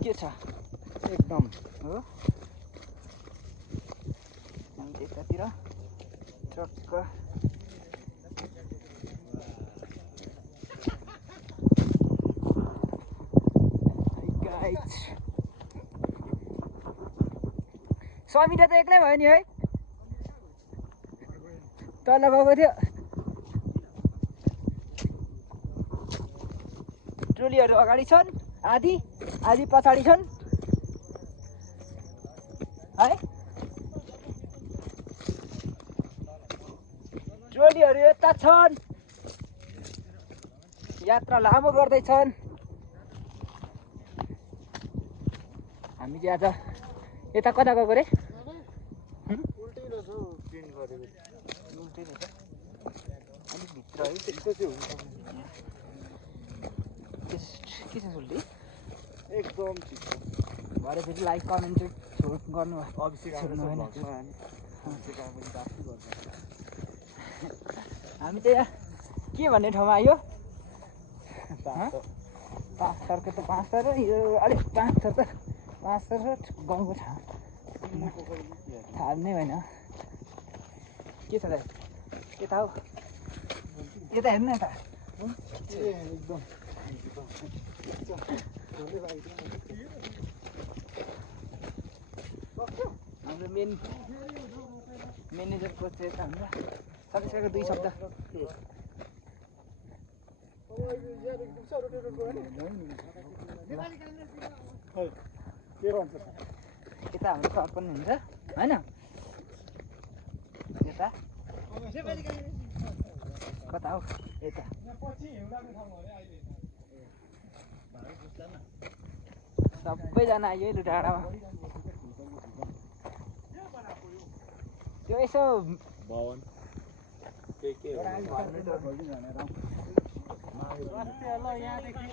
के छ एकदम हो यतातिर चक्क समिता त एक्लै भयो नि है तल गएको थियो ट्रोलीहरू अगाडि छन् आधी पछाडि छन् है ट्रोलीहरू यता छन् यात्रा लामो गर्दैछन् हामी चाहिँ आज यता कता गएको रे अलिक भित्र है के छ उल्टी एकदम ठिक छ भरे फेरि लाइक कमेन्ट चाहिँ गर्नु अभिषेक हामी चाहिँ यहाँ के भन्ने ठाउँमा आयो पाँच थरको त पाँच थर यो अलिक पाँच थर त गाउँको ठाउँ थाहा नै भएन के छ दाइ यता हो यता हेर्नु यता एकदम हाम्रो म्यानेजरको चाहिँ यता हुन्छ सबै दुई शब्द यता हाम्रो अर्पण हुन्छ होइन यता कता हो यता सबैजना आयो है डाँडामा त्यो यसो भवन यहाँदेखि